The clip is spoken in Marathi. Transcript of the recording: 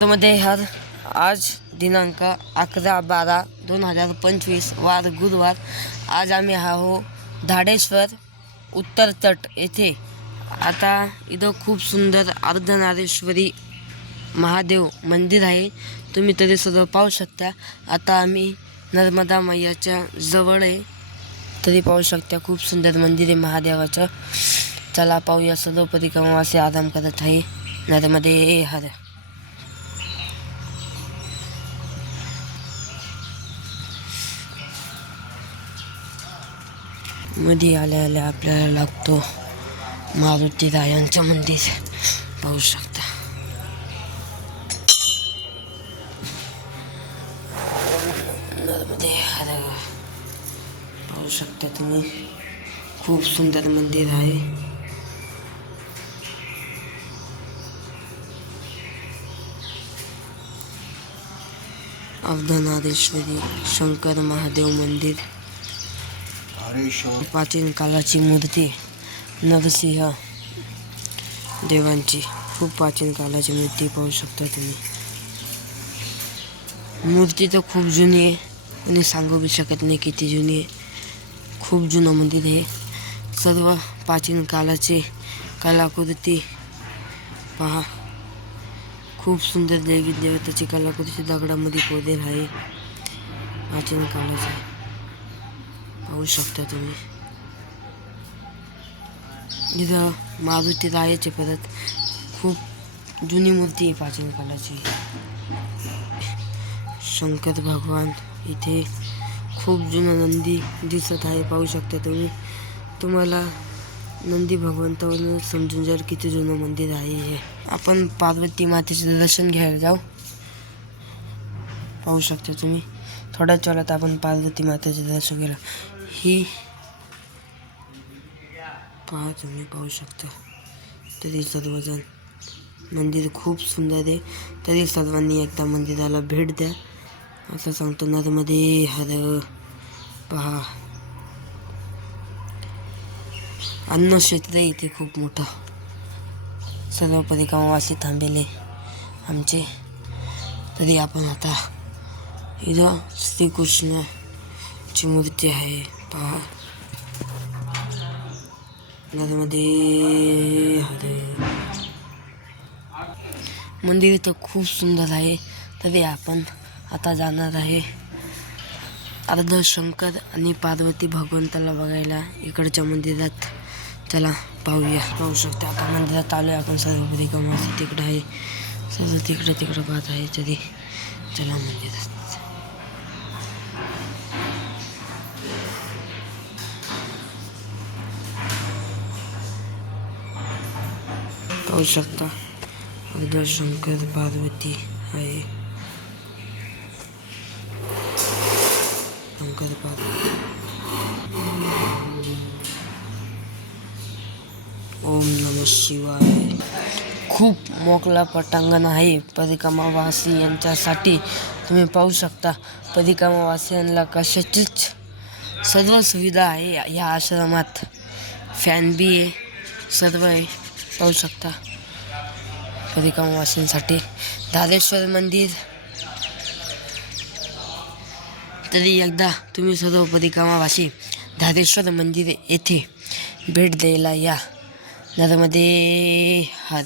मध्ये हर आज दिनांक 11/12/2025 वार गुरुवार. आज आम्ही आहो धाडेश्वर उत्तर तट येथे. आता इथं खूप सुंदर अर्धनारेश्वरी महादेव मंदिर आहे. तुम्ही तरी सर्व पाहू शकता. आता आम्ही नर्मदा मैयाच्या जवळ आहे. तरी पाहू शकता खूप सुंदर मंदिर आहे महादेवाचं. चला पाहूया. सर्व परिक्रमावासी आराम करत आहे. नर्मदे हर. मध्ये आल्या आल्या आपल्याला लागतो मारुती रायांचं मंदिर. पाहू शकता. नर्मदे हर. पाहू शकता तुम्ही खूप सुंदर मंदिर आहे. अर्धनारेश्वरी शंकर महादेव मंदिर. प्राचीन कालाची मूर्ती नरसिंह देवांची. खूप प्राचीन कालाची मूर्ती पाहू शकता तुम्ही. मूर्ती तर खूप जुनी आहे आणि सांगू बी शकत नाही किती जुनी आहे. खूप जुनं मंदिर आहे. सर्व प्राचीन कालाची कलाकृती पहा. खूप सुंदर देवी देवताची कलाकृती दगडामध्ये कोरलेली आहे. प्राचीन कालाची पाहू शकता तुम्ही. इथं मारुती रायाचे परत खूप जुनी मूर्ती आहे प्राचीन कालाची. शंकर भगवान इथे खूप जुनं नंदी दिसत आहे. पाहू शकता तुम्ही. तुम्हाला नंदी भगवंतावरून समजून जाईल किती जुनं मंदिर आहे हे. आपण पार्वती मातेचे दर्शन घ्यायला जाऊ. पाहू शकता तुम्ही. थोड्याच वेळात आपण पार्वती मातेचे दर्शन घ्यायला. ही पहा तुम्ही. पाहू शकता. तरी सर्वजण मंदिर खूप सुंदर आहे. तरी सर्वांनी एकदा मंदिराला भेट द्या असं सांगतो. नर्मदे हर. पहा अन्नक्षेत्र इथे खूप मोठं. सर्व परिक्रमावासी थांबलेले आमचे. तरी आपण आता इथं श्रीकृष्णाची मूर्ती आहे. पहा नर्मदे हर. मंदिर तर खूप सुंदर आहे. तरी आपण आता जाणार आहे अर्धशंकर आणि पार्वती भगवंताला बघायला इकडच्या मंदिरात. चला पाहूया. पाहू शकता आता मंदिरात आलो आहे आपण. सर्व परिक्रमावासी तिकडं आहे. सर्व तिकडं पाहत आहे. तरी चला मंदिरात. पाहू शकता अर्धशंकर पार्वती आहे. शंकर पार्वती. ओम नमः शिवाय. खूप मोकळा पटांगण आहे परिक्रमावासी यांच्यासाठी. तुम्ही पाहू शकता परिक्रमावासियांना कशाचीच सर्व सुविधा आहे या आश्रमात. फॅन बी आहे. सर्व आहे. पाहू शकता परिक्रमावासींसाठी धारेश्वर मंदिर. तरी एकदा तुम्ही सर्व परिक्रमावासी धारेश्वर मंदिर येथे भेट द्यायला या. नर्मदे हर.